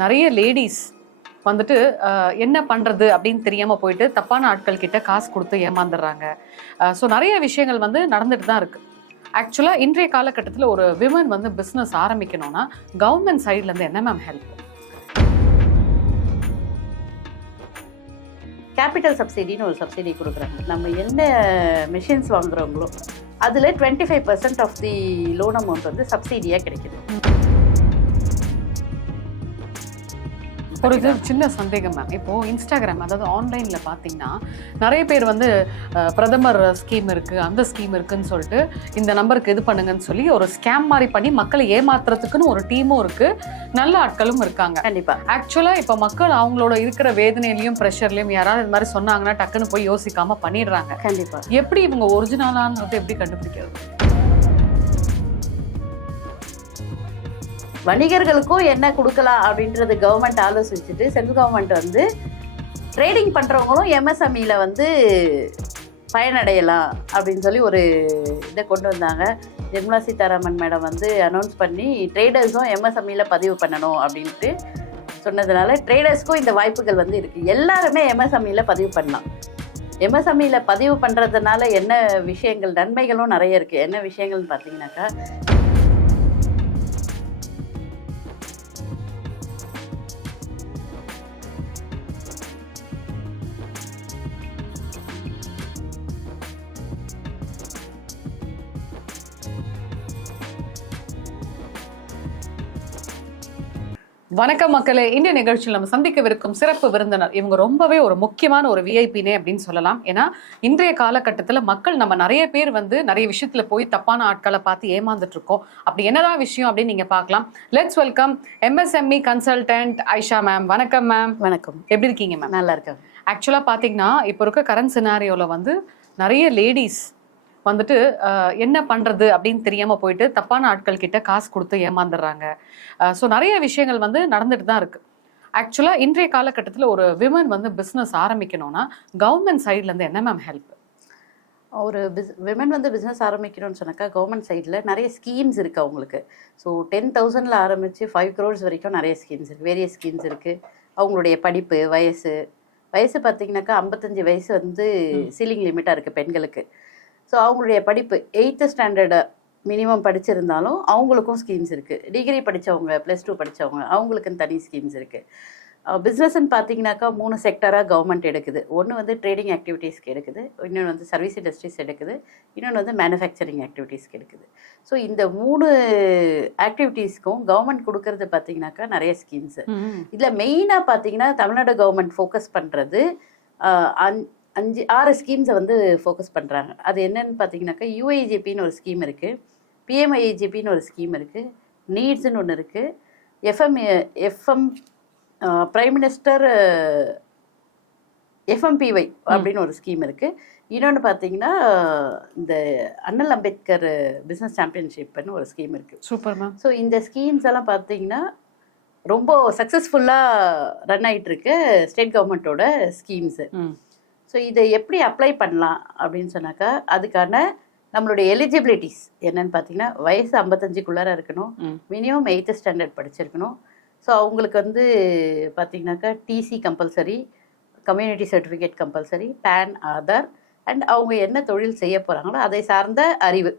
நிறைய லேடிஸ் வந்துட்டு என்ன பண்றது அப்படின்னு தெரியாம போயிட்டு தப்பான ஆட்கள் கிட்ட காசு கொடுத்து ஏமாந்துடுறாங்க. ஸோ நிறைய விஷயங்கள் வந்து நடந்துட்டு தான் இருக்கு. ஆக்சுவலா இன்றைய காலகட்டத்தில் ஒரு விமன் வந்து பிஸ்னஸ் ஆரம்பிக்கணும்னா கவர்மெண்ட் சைட்ல இருந்து என்ன மேம் ஹெல்ப்? கேபிட்டல் சப்சிடின்னு ஒரு சப்சிடி கொடுக்குறாங்க. நம்ம என்ன மிஷின்ஸ் வாங்குறவங்களோ அதில் 25% ஆஃப் தி லோன் அமௌண்ட் வந்து சப்சிடியாக கிடைக்குது. ஒரு சின்ன சந்தேகம் மேம், இப்போ இன்ஸ்டாகிராம் அதாவது ஆன்லைன்ல பாத்தீங்கன்னா நிறைய பேர் வந்து பிரதமர் ஸ்கீம் இருக்கு, அந்த ஸ்கீம் இருக்குன்னு சொல்லிட்டு இந்த நம்பருக்கு இது பண்ணுங்கன்னு சொல்லி ஒரு ஸ்கேம் மாதிரி பண்ணி மக்களை ஏமாத்துறதுக்குன்னு ஒரு டீமும் இருக்கு, நல்ல ஆட்களும் இருக்காங்க. கண்டிப்பா. ஆக்சுவலா இப்ப மக்கள் அவங்களோட இருக்கிற வேதனையிலயும் ப்ரெஷர்லயும் யாராவது இது மாதிரி சொன்னாங்கன்னா டக்குன்னு போய் யோசிக்காம பண்ணிடுறாங்க. கண்டிப்பா. எப்படி இவங்க ஒரிஜினலான்றது எப்படி கண்டுபிடிக்கிறது? வணிகர்களுக்கும் என்ன கொடுக்கலாம் அப்படின்றது கவர்மெண்ட் ஆலோசிச்சுட்டு சென்ட்ரல் கவர்மெண்ட் வந்து ட்ரேடிங் பண்ணுறவங்களும் எம்எஸ்எம்இயில் வந்து பயனடையலாம் அப்படின்னு சொல்லி ஒரு இதை கொண்டு வந்தாங்க. நிர்மலா சீதாராமன் மேடம் வந்து அனௌன்ஸ் பண்ணி ட்ரேடர்ஸும் எம்எஸ்எம்இயில் பதிவு பண்ணணும் அப்படின்ட்டு சொன்னதுனால ட்ரேடர்ஸ்க்கும் இந்த வாய்ப்புகள் வந்து இருக்குது. எல்லாருமே எம்எஸ்எம்இயில் பதிவு பண்ணலாம். எம்எஸ்எம்இயில் பதிவு பண்ணுறதுனால என்ன விஷயங்கள், நன்மைகளும் நிறைய இருக்குது. என்ன விஷயங்கள்னு பார்த்தீங்கன்னாக்கா, வணக்கம் மக்களே, இந்த நிகழ்ச்சியில் நம்ம சந்திக்கவிருக்கும் சிறப்பு விருந்தினர் இவங்க ரொம்பவே ஒரு முக்கியமான ஒரு விஐபினே அப்படின்னு சொல்லலாம். ஏன்னா இன்றைய காலகட்டத்தில் மக்கள் நம்ம நிறைய பேர் வந்து நிறைய விஷயத்துல போய் தப்பான ஆட்களை பார்த்து ஏமாந்துட்டு இருக்கோம். அப்படி என்னதான் விஷயம் அப்படின்னு நீங்க பார்க்கலாம். Let's welcome MSME consultant Aisha ma'am. வணக்கம் மேம். வணக்கம். எப்படி இருக்கீங்க மேம்? நல்லா இருக்காங்க. ஆக்சுவலா பாத்தீங்கன்னா இப்போ இருக்க கரண்ட் சினாரியோல வந்து நிறைய லேடிஸ் வந்துட்டு என்ன பண்றது அப்படின்னு தெரியாம போயிட்டு தப்பான ஆட்கள் கிட்ட காசு கொடுத்து ஏமாந்துடுறாங்க. ஸோ நிறைய விஷயங்கள் வந்து நடந்துட்டு தான் இருக்கு. ஆக்சுவலா இன்றைய காலகட்டத்தில் ஒரு விமன் வந்து பிஸ்னஸ் ஆரம்பிக்கணும்னா கவர்மெண்ட் சைட்ல இருந்து என்ன மேம் ஹெல்ப்? ஒரு விமன் வந்து பிஸ்னஸ் ஆரம்பிக்கணும்னு சொன்னாக்கா கவர்மெண்ட் சைடில் நிறைய ஸ்கீம்ஸ் இருக்குது அவங்களுக்கு. ஸோ 10,000 ஆரம்பித்து 5 crores வரைக்கும் நிறைய ஸ்கீம்ஸ் இருக்குது, வேரியஸ் ஸ்கீம்ஸ் இருக்குது. அவங்களுடைய படிப்பு, வயசு பார்த்தீங்கன்னாக்கா 55 வயசு வந்து சீலிங் லிமிட்டாக இருக்குது பெண்களுக்கு. ஸோ அவங்களுடைய படிப்பு 8th standard மினிமம் படிச்சிருந்தாலும் அவங்களுக்கும் ஸ்கீம்ஸ் இருக்குது. டிகிரி படித்தவங்க, +2 படித்தவங்க அவங்களுக்குன்னு தனி ஸ்கீம்ஸ் இருக்குது. பிஸ்னஸ்ன்னு பார்த்தீங்கன்னாக்கா 3 செக்டராக கவர்மெண்ட் எடுக்குது. ஒன்று வந்து ட்ரேடிங் ஆக்டிவிட்டீஸ்க்கு எடுக்குது, இன்னொன்று வந்து சர்வீஸ் இண்டஸ்ட்ரீஸ் எடுக்குது, இன்னொன்று வந்து மேனுஃபேக்சரிங் ஆக்டிவிட்டீஸ்க்கு எடுக்குது. ஸோ இந்த 3 ஆக்டிவிட்டீஸ்க்கும் கவர்மெண்ட் கொடுக்கறது பார்த்தீங்கன்னாக்கா நிறைய ஸ்கீம்ஸு. இதில் மெயினாக பார்த்தீங்கன்னா தமிழ்நாடு கவர்மெண்ட் ஃபோக்கஸ் பண்ணுறது 5-6 ஸ்கீம்ஸை வந்து ஃபோக்கஸ் பண்ணுறாங்க. அது என்னன்னு பார்த்தீங்கன்னாக்கா யூஐஜிபின்னு ஒரு ஸ்கீம் இருக்குது, பிஎம்ஐஜிபின்னு ஒரு ஸ்கீம் இருக்குது, நீட்ஸ்ன்னு ஒன்று இருக்குது, எஃப்எம் பிரைம் மினிஸ்டர் எஃப்எம்பிஒய் அப்படின்னு ஒரு ஸ்கீம் இருக்குது. இன்னொன்று பார்த்தீங்கன்னா இந்த அண்ணல் அம்பேத்கர் பிஸ்னஸ் சாம்பியன்ஷிப்னு ஒரு ஸ்கீம் இருக்குது. Super ma'am. ஸோ இந்த ஸ்கீம்ஸ் எல்லாம் பார்த்தீங்கன்னா ரொம்ப சக்ஸஸ்ஃபுல்லாக ரன் ஆகிட்டுருக்கு ஸ்டேட் கவர்மெண்ட்டோட ஸ்கீம்ஸு. ஸோ இதை எப்படி அப்ளை பண்ணலாம் அப்படின்னு சொன்னாக்கா அதுக்கான நம்மளுடைய எலிஜிபிலிட்டிஸ் என்னன்னு பார்த்தீங்கன்னா வயசு 55க்குள்ளார இருக்கணும், மினிமம் 8th standard படிச்சிருக்கணும். ஸோ அவங்களுக்கு வந்து பார்த்தீங்கன்னாக்கா TC compulsory, community certificate compulsory, PAN, Aadhaar and அவங்க என்ன தொழில் செய்ய போகிறாங்களோ அதை சார்ந்த அறிவு.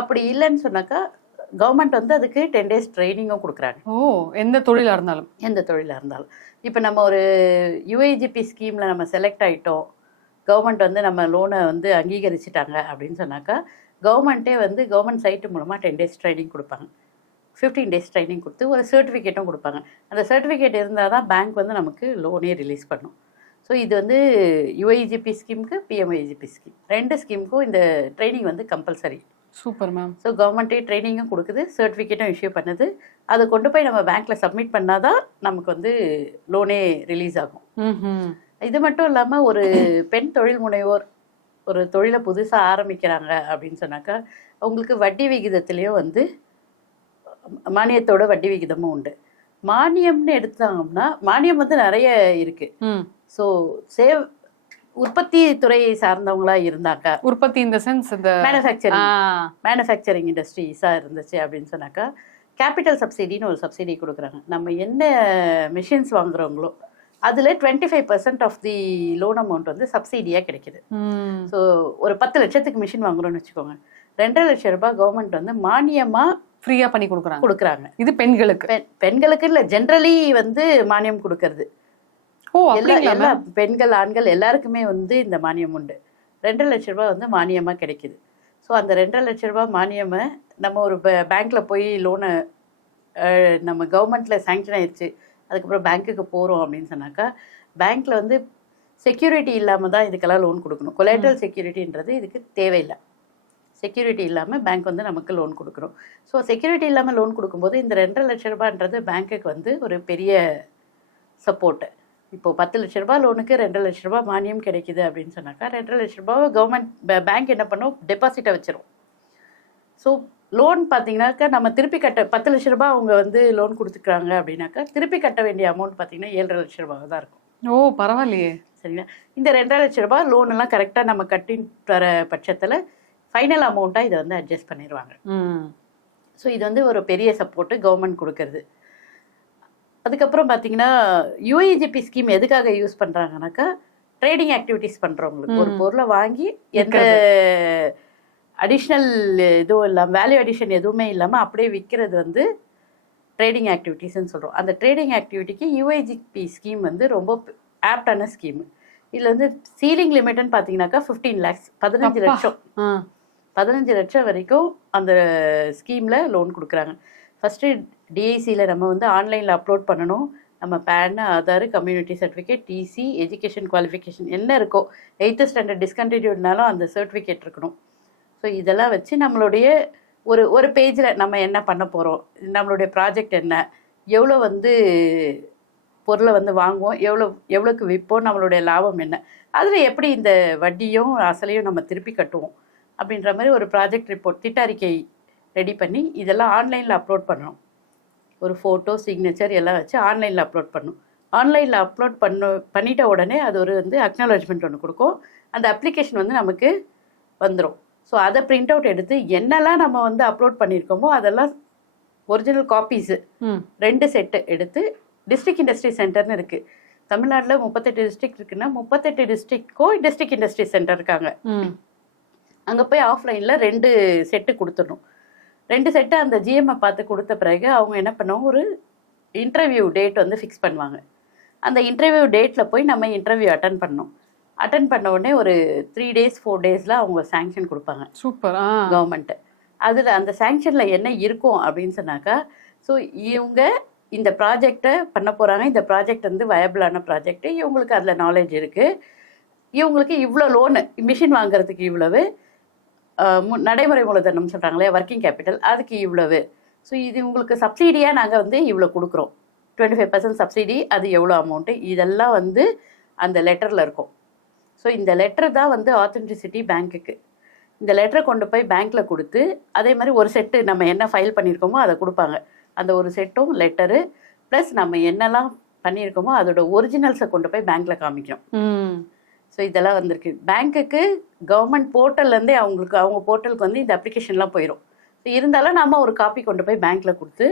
அப்படி இல்லைன்னு சொன்னாக்கா கவர்மெண்ட் வந்து அதுக்கு 10 days ட்ரைனிங்கும் கொடுக்குறாங்க. எந்த தொழிலாக இருந்தாலும். இப்போ நம்ம ஒரு யூஐஜிபி ஸ்கீமில் நம்ம செலக்ட் ஆகிட்டோம், கவர்மெண்ட் வந்து நம்ம லோனை வந்து அங்கீகரிச்சிட்டாங்க அப்படின்னு சொன்னாக்கா கவர்மெண்ட்டே வந்து கவர்மெண்ட் சைட்டு மூலமாக 10 days ட்ரைனிங் கொடுப்பாங்க, 15 days ட்ரைனிங் கொடுத்து ஒரு சர்டிஃபிகேட்டும் கொடுப்பாங்க. அந்த சர்டிஃபிகேட் இருந்தால் தான் பேங்க் வந்து நமக்கு லோனே ரிலீஸ் பண்ணும். ஸோ இது வந்து யூஐஜிபி ஸ்கீமுக்கு, பிஎம்ஐஜிபி ஸ்கீம் 2 ஸ்கீமுக்கும் இந்த ட்ரைனிங் வந்து கம்பல்சரி. Super ma'am. ஸோ கவர்மெண்ட்டே ட்ரைனிங்கும் கொடுக்குது, சர்டிஃபிகேட்டும் இஷ்யூ பண்ணுது. அதை கொண்டு போய் நம்ம பேங்க்கில் சப்மிட் பண்ணால் தான் நமக்கு வந்து லோனே ரிலீஸ் ஆகும். இது மட்டும் இல்லாமல் ஒரு பெண் தொழில் முனைவோர் ஒரு தொழிலை புதுசாக ஆரம்பிக்கிறாங்க அப்படின்னு சொன்னாக்கா அவங்களுக்கு வட்டி விகிதத்துலேயும் வந்து மானியத்தோட வட்டி விகிதமும் உண்டு. மானியம்னு எடுத்தாங்கன்னா மானியம் வந்து நிறைய இருக்குது. ஸோ உற்பத்தி துறையை சார்ந்தவங்களா இருந்தாக்கா, உற்பத்தி இந்த சென்ஸ் இந்த மேனுஃபேக்சரிங் இண்டஸ்ட்ரீஸாக இருந்துச்சு அப்படின்னு சொன்னாக்கா கேபிட்டல் சப்சிடின்னு ஒரு சப்சிடி கொடுக்குறாங்க. நம்ம என்ன மிஷின்ஸ் வாங்குறவங்களோ அதில் 25% ஆஃப் தி லோன் அமௌண்ட் வந்து சப்சிடியாக கிடைக்குது. ஸோ ஒரு 10 லட்சத்துக்கு மிஷின் வாங்குறோம்னு வச்சுக்கோங்க, 2.5 லட்சம் ரூபாய் கவர்மெண்ட் வந்து மானியமாக ஃப்ரீயாக பண்ணி கொடுக்குறாங்க. இது பெண்களுக்கு பெண்களுக்கு இல்லை, ஜென்ரலி வந்து மானியம் கொடுக்கறது. எல்லா பெண்கள் ஆண்கள் எல்லாருக்குமே வந்து இந்த மானியம் உண்டு. 2.5 லட்ச ரூபாய் வந்து மானியமாக கிடைக்குது. ஸோ அந்த 2.5 லட்ச ரூபாய் மானியமை நம்ம ஒரு பேங்க்கில் போய் லோனை நம்ம கவர்மெண்ட்டில் சேங்ஷன் ஆயிடுச்சு, அதுக்கப்புறம் பேங்க்குக்கு போகிறோம் அப்படின்னு சொன்னாக்கா, பேங்க்கில் வந்து செக்யூரிட்டி இல்லாமல் தான் இதுக்கெல்லாம் லோன் கொடுக்கணும். கொலேட்ரல் செக்யூரிட்டின்றது இதுக்கு தேவையில்லை. செக்யூரிட்டி இல்லாமல் பேங்க் வந்து நமக்கு லோன் கொடுக்குறோம். ஸோ செக்யூரிட்டி இல்லாமல் லோன் கொடுக்கும்போது இந்த 2.5 லட்ச ரூபான்றது பேங்க்குக்கு வந்து ஒரு பெரிய சப்போர்ட்டு. இப்போது 10 லட்ச ரூபாய் லோனுக்கு 2.5 லட்ச ரூபாய் மானியம் கிடைக்குது அப்படின்னு சொன்னாக்கா, 2.5 லட்ச ரூபாய் கவர்மெண்ட் பேங்க் என்ன பண்ணும், டெபாசிட்டை வச்சிரும். ஸோ லோன் பார்த்தீங்கன்னாக்கா நம்ம திருப்பி கட்ட 10 லட்ச ரூபாய் அவங்க வந்து லோன் கொடுத்துக்கிறாங்க அப்படின்னாக்கா, திருப்பி கட்ட வேண்டிய அமௌண்ட் பார்த்தீங்கன்னா 7.5 லட்ச ரூபாய் தான் இருக்கும். ஓ பரவாயில்லையே. சரிங்களா? இந்த 2.5 லட்ச ரூபாய் லோன் எல்லாம் கரெக்டாக நம்ம கட்டிட்டு வர பட்சத்தில் ஃபைனல் அமௌண்ட்டாக இதை வந்து அட்ஜஸ்ட் பண்ணிடுவாங்க. ஸோ இது வந்து ஒரு பெரிய சப்போர்ட்டு கவர்மெண்ட் கொடுக்கறது. அதுக்கப்புறம் பார்த்தீங்கன்னா யூஏஜிபி ஸ்கீம் எதுக்காக யூஸ் பண்ணுறாங்கனாக்கா, ட்ரேடிங் ஆக்டிவிட்டீஸ் பண்ணுறவங்களுக்கு ஒரு பொருளை வாங்கி எந்த அடிஷ்னல் இதுவும் இல்லாமல், வேல்யூ அடிஷன் எதுவுமே இல்லாமல் அப்படியே விற்கிறது வந்து ட்ரேடிங் ஆக்டிவிட்டீஸ்ன்னு சொல்கிறோம். அந்த ட்ரேடிங் ஆக்டிவிட்டிக்கு யூஐஜிபி ஸ்கீம் வந்து ரொம்ப ஆப்டான ஸ்கீம். இதில் வந்து சீலிங் லிமிட்னு பார்த்தீங்கன்னாக்கா 15 lakhs, 15 லட்சம் 15 லட்சம் வரைக்கும் அந்த ஸ்கீமில் லோன் கொடுக்குறாங்க. ஃபஸ்ட்டு டிஐசியில் நம்ம வந்து ஆன்லைனில் அப்லோட் பண்ணணும். நம்ம PAN, Aadhaar, community certificate, TC, education qualification என்ன இருக்கோ, 8th standard டிஸ்கண்டினியூட்னாலும் அந்த சர்டிஃபிகேட் இருக்கணும். ஸோ இதெல்லாம் வச்சு நம்மளுடைய ஒரு பேஜில் நம்ம என்ன பண்ண போகிறோம், நம்மளுடைய ப்ராஜெக்ட் என்ன, எவ்வளோ வந்து பொருளை வந்து வாங்குவோம், எவ்வளோக்கு விற்போம், நம்மளுடைய லாபம் என்ன, அதில் எப்படி இந்த வட்டியும் அசலையும் நம்ம திருப்பி கட்டுவோம் அப்படின்ற மாதிரி ஒரு ப்ராஜெக்ட் ரிப்போர்ட், திட்ட அறிக்கை ரெடி பண்ணி இதெல்லாம் ஆன்லைனில் அப்லோட் பண்ணணும். ஒரு ஃபோட்டோ, சிக்னேச்சர் எல்லாம் வச்சு ஆன்லைனில் அப்லோட் பண்ணணும். ஆன்லைனில் அப்லோட் பண்ணிட்ட உடனே அது ஒரு வந்து அக்னாலஜ்மெண்ட் ஒன்று கொடுக்கும். அந்த அப்ளிகேஷன் வந்து நமக்கு வந்துடும். ஸோ அதை பிரிண்ட் அவுட் எடுத்து என்னெல்லாம் நம்ம வந்து அப்லோட் பண்ணியிருக்கோமோ அதெல்லாம் ஒரிஜினல் காப்பீஸு 2 செட்டு எடுத்து டிஸ்ட்ரிக்ட் இண்டஸ்ட்ரி சென்டர்னு இருக்குது. தமிழ்நாட்டில் 38 டிஸ்ட்ரிக்ட் இருக்குன்னா 38 டிஸ்ட்ரிக்ட்க்கும் டிஸ்ட்ரிக்ட் இண்டஸ்ட்ரி சென்டர் இருக்காங்க. அங்கே போய் ஆஃப்லைனில் 2 செட்டு கொடுத்துடணும். 2 செட்டு அந்த ஜிஎம்ஐ பார்த்து கொடுத்த பிறகு அவங்க என்ன பண்ணுவோம், ஒரு இன்டர்வியூ டேட் வந்து ஃபிக்ஸ் பண்ணுவாங்க. அந்த இன்டர்வியூ டேட்டில் போய் நம்ம இன்டர்வியூ அட்டன் பண்ணணும். அட்டன் பண்ண உடனே ஒரு 3 days 4 daysல அவங்க சாங்ஷன் கொடுப்பாங்க. சூப்பர். கவர்மெண்ட்டு அதில் அந்த சாங்ஷனில் என்ன இருக்கும் அப்படின்னு சொன்னாக்கா, ஸோ இவங்க இந்த ப்ராஜெக்டை பண்ண போகிறாங்க, இந்த ப்ராஜெக்ட் வந்து வயபிளான ப்ராஜெக்ட்டு, இவங்களுக்கு அதில் நாலேஜ் இருக்குது, இவங்களுக்கு இவ்வளோ லோனு, மிஷின் வாங்குறதுக்கு இவ்வளவு, நடைமுறை மூலதனம் சொல்கிறாங்களே ஒர்க்கிங் கேபிட்டல், அதுக்கு இவ்வளவு, ஸோ இது உங்களுக்கு சப்சிடியாக நாங்கள் வந்து இவ்வளோ கொடுக்குறோம், 25% சப்சிடி, அது எவ்வளோ அமௌண்ட்டு, இதெல்லாம் வந்து அந்த லெட்டரில் இருக்கும். ஸோ இந்த லெட்டர் தான் வந்து ஆத்தென்டிசிட்டி பேங்க்குக்கு. இந்த லெட்டரை கொண்டு போய் பேங்க்கில் கொடுத்து, அதே மாதிரி ஒரு செட்டு நம்ம என்ன ஃபைல் பண்ணியிருக்கோமோ அதை கொடுப்பாங்க. அந்த ஒரு செட்டும் லெட்டரு ப்ளஸ் நம்ம என்னெல்லாம் பண்ணியிருக்கோமோ அதோட ஒரிஜினல்ஸை கொண்டு போய் பேங்க்கில் காமிக்கணும். ஸோ இதெல்லாம் வந்திருக்கு. பேங்க்குக்கு கவர்மெண்ட் போர்ட்டல்லேருந்தே அவங்க போர்ட்டலுக்கு வந்து இந்த அப்ளிகேஷன்லாம் போயிடும். ஸோ இருந்தாலும் நம்ம ஒரு காப்பி கொண்டு போய் பேங்க்கில் கொடுத்து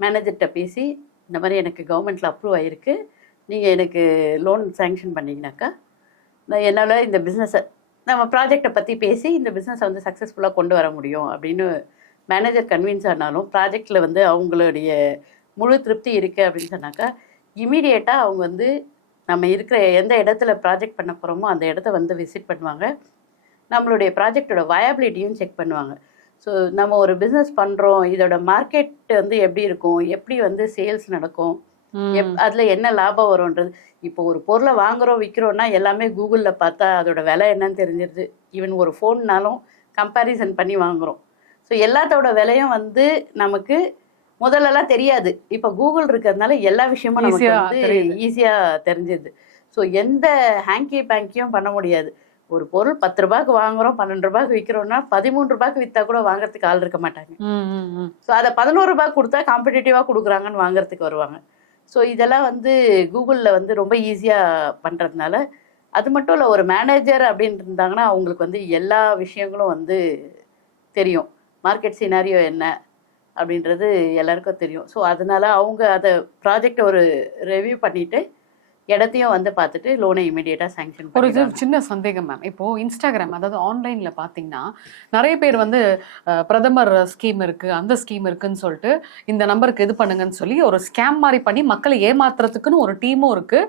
மேனேஜர்கிட்ட பேசி, இந்த மாதிரி எனக்கு கவர்மெண்ட்டில் அப்ரூவ் ஆகிருக்கு, நீங்கள் எனக்கு லோன் சேங்ஷன் பண்ணிங்கனாக்கா நான் என்னால் இந்த பிஸ்னஸை, நம்ம ப்ராஜெக்டை பற்றி பேசி இந்த பிஸ்னஸை வந்து சக்ஸஸ்ஃபுல்லாக கொண்டு வர முடியும் அப்படின்னு மேனேஜர் கன்வின்ஸ் ஆனாலும், ப்ராஜெக்டில் வந்து அவங்களுடைய முழு திருப்தி இருக்குது அப்படின்னு சொன்னாக்கா, இமீடியட்டாக அவங்க வந்து நம்ம இருக்கிற எந்த இடத்துல ப்ராஜெக்ட் பண்ண போகிறோமோ அந்த இடத்த வந்து விசிட் பண்ணுவாங்க. நம்மளுடைய ப்ராஜெக்டோட வயபிலிட்டியும் செக் பண்ணுவாங்க. ஸோ நம்ம ஒரு பிஸ்னஸ் பண்ணுறோம், இதோட மார்க்கெட் வந்து எப்படி இருக்கும், எப்படி வந்து சேல்ஸ் நடக்கும், அதில் என்ன லாபம் வரும்ன்றது. இப்போ ஒரு பொருளை வாங்குகிறோம் விற்கிறோன்னா எல்லாமே கூகுளில் பார்த்தா அதோட விலை என்னன்னு தெரிஞ்சிருது. ஈவன் ஒரு ஃபோன்னாலும் கம்பேரிசன் பண்ணி வாங்குகிறோம். ஸோ எல்லாத்தோட விலையும் வந்து நமக்கு முதல்லலாம் தெரியாது. இப்போ கூகுள் இருக்கிறதுனால எல்லா விஷயமும் நமக்கு வந்து ஈஸியாக தெரிஞ்சிருது. ஸோ எந்த ஹேங்கி பேங்கியும் பண்ண முடியாது. ஒரு பொருள் 10 ரூபாய்க்கு வாங்குறோம், 12 ரூபாய்க்கு விற்கிறோம்னா 13 ரூபாய்க்கு விற்றா கூட வாங்குறதுக்கு ஆள் இருக்க மாட்டாங்க. ஸோ அதை 11 ரூபாய்க்கு கொடுத்தா காம்படிட்டிவாக கொடுக்குறாங்கன்னு வாங்குறதுக்கு வருவாங்க. ஸோ இதெல்லாம் வந்து கூகுளில் வந்து ரொம்ப ஈஸியாக பண்ணுறதுனால, அது மட்டும் இல்லை, ஒரு மேனேஜர் அப்படின்னு இருந்தாங்கன்னா அவங்களுக்கு வந்து எல்லா விஷயங்களும் வந்து தெரியும். மார்க்கெட் சினாரியோ என்ன, அப்படின்றது எல்லாருக்கும் தெரியும். ஸோ அதனால அவங்க அதை ப்ராஜெக்ட் ஒரு ரிவ்யூ பண்ணிட்டு இடத்தையும் வந்து பார்த்துட்டு லோனை இமீடியட்டாக சாங்ஷன் ஒரு பண்ணிடுவாங்க. சின்ன சந்தேகம் மேம், இப்போ இன்ஸ்டாகிராம் அதாவது ஆன்லைன்ல பாத்தீங்கன்னா நிறைய பேர் வந்து பிரதமர் ஸ்கீம் இருக்கு, அந்த ஸ்கீம் இருக்குன்னு சொல்லிட்டு இந்த நம்பருக்கு இது பண்ணுங்கன்னு சொல்லி ஒரு ஸ்கேம் மாதிரி பண்ணி மக்களை ஏமாத்துறதுக்குன்னு ஒரு டீமும் இருக்கு,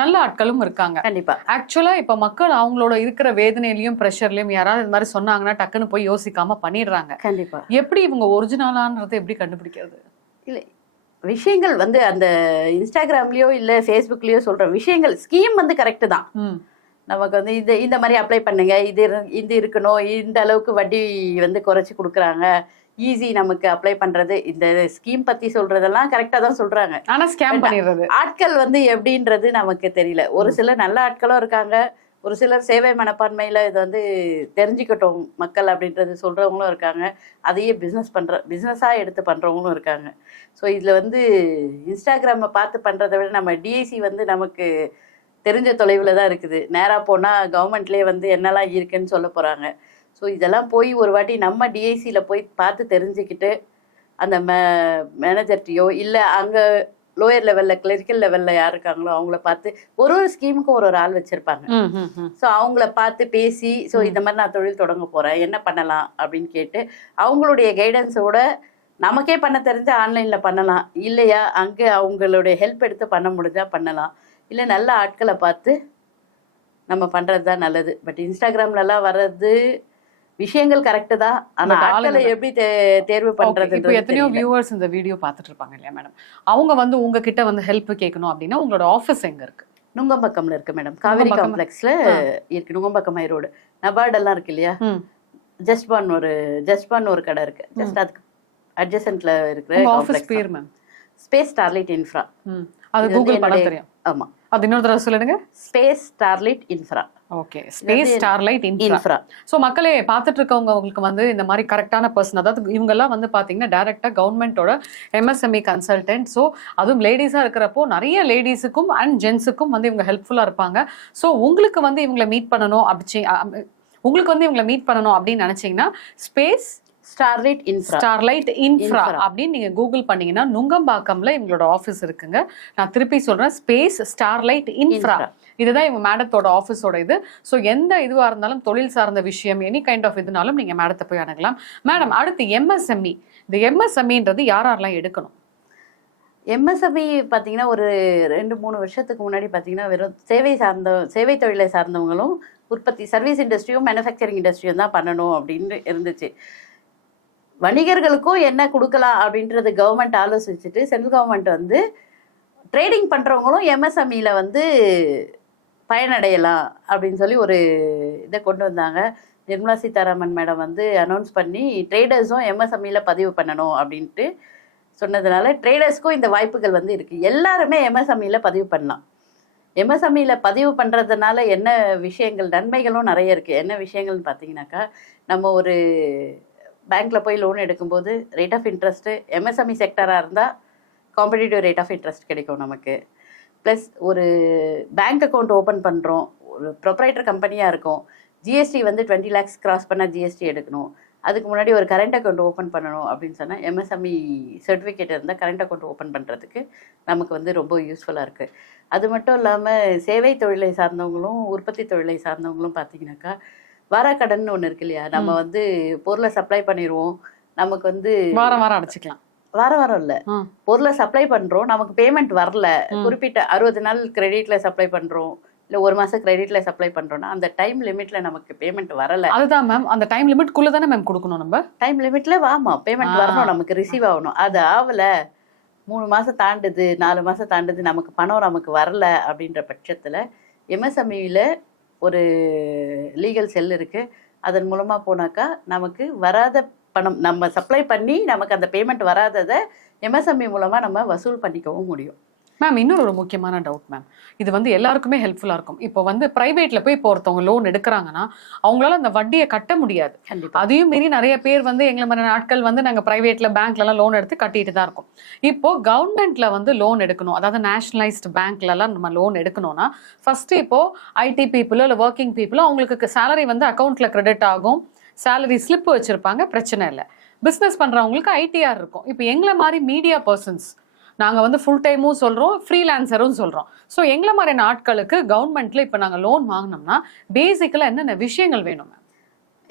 நல்ல ஆட்களும் இருக்காங்க. கண்டிப்பா ஆக்சுவலா இப்ப மக்கள் அவங்களோட இருக்கிற வேதனையிலயும் ப்ரெஷர்லயும் யாராவது இது மாதிரி சொன்னாங்கன்னா டக்குன்னு போய் யோசிக்காம பண்ணிடுறாங்க. கண்டிப்பா எப்படி இவங்க ஒரிஜினலான்றதை எப்படி கண்டுபிடிக்கிறது? இல்லை, விஷயங்கள் வந்து அந்த இன்ஸ்டாகிராம்லயோ இல்லை ஃபேஸ்புக்லயோ சொல்ற விஷயங்கள் ஸ்கீம் வந்து கரெக்டு தான். நமக்கு வந்து இந்த மாதிரி அப்ளை பண்ணுங்க, இது இருக்கணும், இந்த அளவுக்கு வட்டி வந்து குறைச்சி கொடுக்குறாங்க, ஈஸி நமக்கு அப்ளை பண்றது, இந்த ஸ்கீம் பத்தி சொல்றதெல்லாம் கரெக்டா தான் சொல்றாங்க. ஆனா ஸ்கேம் பண்ணிடுறது ஆட்கள் வந்து எப்படின்றது நமக்கு தெரியல. ஒரு சிலர் நல்ல ஆட்களும் இருக்காங்க, ஒரு சிலர் சேவை மனப்பான்மையில இதை வந்து தெரிஞ்சுக்கட்டும் மக்கள் அப்படின்றது சொல்றவங்களும் இருக்காங்க, அதையே பிஸ்னஸாக எடுத்து பண்றவங்களும் இருக்காங்க. ஸோ இதில் வந்து இன்ஸ்டாகிராமை பார்த்து பண்றதை விட நம்ம டிஐசி வந்து நமக்கு தெரிஞ்ச தொலைவில் தான் இருக்குது. நேராக போனால் கவர்மெண்ட்லேயே வந்து என்னெல்லாம் இருக்குன்னு சொல்ல போகிறாங்க. ஸோ இதெல்லாம் போய் ஒரு வாட்டி நம்ம டிஐசியில் போய் பார்த்து தெரிஞ்சுக்கிட்டு அந்த மேனேஜர்கிட்டையோ இல்லை அங்கே லோயர் லெவலில் கிளரிக்கல் லெவலில் யார் இருக்காங்களோ அவங்கள பார்த்து ஒரு ஸ்கீமுக்கும் ஒரு ஆள் வச்சுருப்பாங்க. ஸோ அவங்கள பார்த்து பேசி, ஸோ இந்த மாதிரி நான் தொழில் தொடங்க போகிறேன், என்ன பண்ணலாம் அப்படின்னு கேட்டு அவங்களுடைய கைடன்ஸோட நமக்கே பண்ண தெரிஞ்ச ஆன்லைனில் பண்ணலாம், இல்லையா அங்கே அவங்களுடைய ஹெல்ப் எடுத்து பண்ண முடிஞ்சால் பண்ணலாம், இல்லை நல்ல ஆட்களை பார்த்து நம்ம பண்ணுறது தான் நல்லது. பட் இன்ஸ்டாகிராம்லலாம் வர்றது விஷயங்கள் கரெக்ட் தான், ஆனா ஆட்களை எப்படி தேர்வு பண்றது? இப்போ எத்தனையோ வியூவர்ஸ் இந்த வீடியோ பார்த்துட்டு இருப்பாங்க இல்லையா மேடம், அவங்க வந்து உங்ககிட்ட வந்து ஹெல்ப் கேட்கணும் அப்படின்னா உங்களோட ஆஃபீஸ் எங்க இருக்கு? நுங்கம்பாக்கம்ல இருக்கு மேடம், காவேரி காம்ப்ளெக்ஸ்ல இருக்கு. நுங்கம்பாக்கம் ரோடு நபார்ட் எல்லாம் இருக்கு இல்லையா, ஜஸ்பான் ஒரு கடை இருக்கு, ஜஸ்ட் அதுக்கு அட்ஜசன்ட்ல இருக்கிற ஆஃபீஸ் பேர் மேம் ஸ்பேஸ் ஸ்டார்லைட் இன்ஃப்ரா. அது கூகுள் பண்ண தெரியும். ஆமா, அது இன்னொரு தடவை சொல்லுங்க. Space starlight infra. Okay, space starlight infra. So மக்களே பார்த்துட்டு இருக்கவங்க உங்களுக்கு வந்து இந்த மாதிரி கரெக்டான பர்சன், அதாவது இவங்க எல்லாம் வந்து பாத்தீங்கன்னா டைரக்டா கவர்மெண்டோட எம்எஸ்எம்இ கன்சல்டன்ட். ஸோ அதுவும் லேடிஸா இருக்கிறப்போ நிறைய லேடிஸுக்கும் அண்ட் ஜென்ஸுக்கும் வந்து இவங்க ஹெல்ப்ஃபுல்லா இருப்பாங்க. ஸோ உங்களுக்கு வந்து இவங்களை மீட் பண்ணணும் அப்படின்னு நினைச்சீங்கன்னா ஸ்பேஸ் ஸ்டார்லைட் இன்ஃப்ரா அப்படின்னு நீங்க கூகுள் பண்ணீங்கன்னா நுங்கம்பாக்கம்ல இவங்களோட ஆஃபீஸ் இருக்குங்க. நான் திருப்பி சொல்றேன், ஸ்பேஸ் ஸ்டார்லைட் இன்ஃப்ரா. இதுதான் இவங்க மேடத்தோட ஆஃபீஸோட இது. ஸோ எந்த இதுவா இருந்தாலும் தொழில் சார்ந்த விஷயம் எனி கைண்ட் ஆஃப் இதுனாலும் நீங்க மேடத்தை போய் அணுகலாம். மேடம், அடுத்து எம்எஸ்எம்இ. இந்த எம்எஸ்எம்இன்றது யாரெல்லாம் எடுக்கணும்? எம்எஸ்எம்இ பார்த்தீங்கன்னா ஒரு 2-3 வருஷத்துக்கு முன்னாடி பார்த்தீங்கன்னா வெறும் சேவை தொழிலை சார்ந்தவங்களும் உற்பத்தி சர்வீஸ் இண்டஸ்ட்ரியும் மேனுஃபேக்சரிங் இண்டஸ்ட்ரியும் தான் பண்ணணும் அப்படின்னு இருந்துச்சு. வணிகர்களுக்கும் என்ன கொடுக்கலாம் அப்படின்றது கவர்மெண்ட் ஆலோசிச்சுட்டு சென்ட்ரல் கவர்மெண்ட் வந்து ட்ரேடிங் பண்ணுறவங்களும் எம்எஸ்எம்இயில் வந்து பயனடையலாம் அப்படின்னு சொல்லி ஒரு இதை கொண்டு வந்தாங்க. நிர்மலா சீதாராமன் மேடம் வந்து அனௌன்ஸ் பண்ணி ட்ரேடர்ஸும் எம்எஸ்எம்இயில் பதிவு பண்ணணும் அப்படின்ட்டு சொன்னதுனால ட்ரேடர்ஸ்க்கும் இந்த வாய்ப்புகள் வந்து இருக்குது. எல்லாருமே எம்எஸ்எம்இயில் பதிவு பண்ணலாம். எம்எஸ்எம்இயில் பதிவு பண்ணுறதுனால என்ன விஷயங்கள், நன்மைகளும் நிறைய இருக்குது. என்ன விஷயங்கள்னு பார்த்தீங்கன்னாக்கா, நம்ம ஒரு பேங்க்கில் போய் லோன் எடுக்கும்போது ரேட் ஆஃப் இன்ட்ரெஸ்ட்டு எம்எஸ்எம்இ செக்டராக இருந்தால் காம்படிட்டிவ் ரேட் ஆஃப் இன்ட்ரெஸ்ட் கிடைக்கும் நமக்கு. ப்ளஸ் ஒரு பேங்க் அக்கௌண்ட் ஓப்பன் பண்ணுறோம், ஒரு ப்ரொப்ரைட்டர் கம்பெனியாக இருக்கும், ஜிஎஸ்டி வந்து 20 lakhs கிராஸ் பண்ணால் ஜிஎஸ்டி எடுக்கணும். அதுக்கு முன்னாடி ஒரு கரண்ட் அக்கௌண்ட் ஓப்பன் பண்ணணும் அப்படின்னு சொன்னால் எம்எஸ்எம்இ சர்டிஃபிகேட் இருந்தால் கரண்ட் அக்கௌண்ட் ஓப்பன் பண்ணுறதுக்கு நமக்கு வந்து ரொம்ப யூஸ்ஃபுல்லாக இருக்குது. அது மட்டும் இல்லாமல் சேவை தொழிலை சார்ந்தவங்களும் உற்பத்தி தொழிலை சார்ந்தவங்களும் பார்த்தீங்கன்னாக்கா, வாரக்கடன் ஒன்று இருக்கு இல்லையா, நம்ம வந்து பொருளை சப்ளை பண்ணிடுவோம், நமக்கு வந்து வாரம் அடைச்சிக்கலாம். வாரம் இல்லை, பொருளை சப்ளை பண்ணுறோம், நமக்கு பேமெண்ட் வரல, குறிப்பிட்ட 60 நாள் கிரெடிட்டில் சப்ளை பண்ணுறோம், இல்லை 1 மாதம் கிரெடிட்டில் சப்ளை பண்ணுறோன்னா அந்த டைம் லிமிட்டில் நமக்கு பேமெண்ட் வரலை. அதுதான் மேம், அந்த டைம் லிமிட்குள்ளே தானே மேம் கொடுக்கணும். நம்ம டைம் லிமிட்டில் பேமெண்ட் வரணும், நமக்கு ரிசீவ் ஆகணும். அது ஆகலை, 3 மாதம் தாண்டுது, 4 மாதம் தாண்டுது, நமக்கு பணம் நமக்கு வரல அப்படின்ற பட்சத்தில் எம்எஸ்எம்இயில் ஒரு லீகல் செல் இருக்குது. அதன் மூலமாக போனாக்கா நமக்கு வராத பணம், நம்ம சப்ளை பண்ணி நமக்கு அந்த பேமெண்ட் வராததை எம்எஸ்எம்இ மூலமாக நம்ம வசூல் பண்ணிக்கவும் முடியும். மேம், இன்னொரு ஒரு முக்கியமான டவுட் மேம், இது வந்து எல்லாருக்குமே ஹெல்ப்ஃபுல்லாக இருக்கும். இப்போ வந்து ப்ரைவேட்டில் போய் இப்போ ஒருத்தவங்க லோன் எடுக்கிறாங்கன்னா அவங்களால அந்த வட்டியை கட்ட முடியாது. அதையும் மீறி நிறைய பேர் வந்து எங்களை மாதிரி நாட்கள் வந்து நாங்கள் ப்ரைவேட்டில் பேங்க்லலாம் லோன் எடுத்து கட்டிட்டு தான் இருக்கோம். இப்போ கவர்மெண்ட்ல வந்து லோன் எடுக்கணும், அதாவது நேஷனலைஸ்டு பேங்க்லலாம் நம்ம லோன் எடுக்கணும்னா ஃபர்ஸ்ட் இப்போ ஐடி பீப்புளோ இல்லை ஒர்க்கிங் பீப்புளோ அவங்களுக்கு சேலரி வந்து அக்கௌண்ட்ல கிரெடிட் ஆகும், சேலரி ஸ்லிப் வச்சிருப்பாங்க, பிரச்சனை இல்லை. பிசினஸ் பண்றவங்களுக்கு ஐடிஆர் இருக்கும். இப்போ எங்களை மாதிரி மீடியா பர்சன்ஸ் நாங்க வந்து ஃபுல் டைமும் சொல்றோம், ஃப்ரீலான்சரும் சொல்றோம். ஸோ எங்களை மாதிரியான ஆட்களுக்கு கவர்மெண்ட்ல இப்போ நாங்க லோன் வாங்கினோம்னா பேசிக்கலா என்னென்ன விஷயங்கள் வேணும்?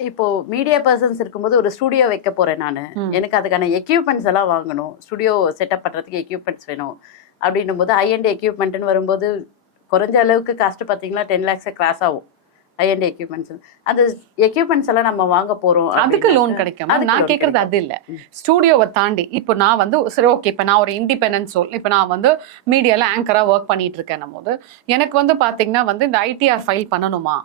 இப்போ மீடியா பர்சன்ஸ் இருக்கும்போது ஒரு ஸ்டுடியோ வைக்க போறேன் நான், எனக்கு அதுக்கான எக்யூப்மெண்ட்ஸ் எல்லாம் வாங்கணும், ஸ்டுடியோ செட்டப் பண்றதுக்கு எக்யூப்மெண்ட்ஸ் வேணும். அப்படின்னும் போது ஹை அண்ட் எக்யூப்மெண்ட்னு வரும்போது குறைஞ்ச அளவுக்கு காஸ்ட் பார்த்தீங்கன்னா 10 lakhs கிராஸ் ஆகும். ஹை அண்ட் எக்யூப்மெண்ட்ஸ், அந்த எக்யூப்மெண்ட்ஸ் எல்லாம் நம்ம வாங்க போறோம், அதுக்கு லோன் கிடைக்கும். நான் கேட்கறது அது இல்ல, ஸ்டுடியோவை தாண்டி இப்போ நான் வந்து சரி ஓகே, இப்போ நான் ஒரு இண்டிபெண்டன்ட் சோல், இப்போ நான் வந்து மீடியால ஆங்கரா ஒர்க் பண்ணிட்டு இருக்கேன் போது எனக்கு வந்து பாத்தீங்கன்னா வந்து இந்த ஐடிஆர் ஃபைல் பண்ணணுமா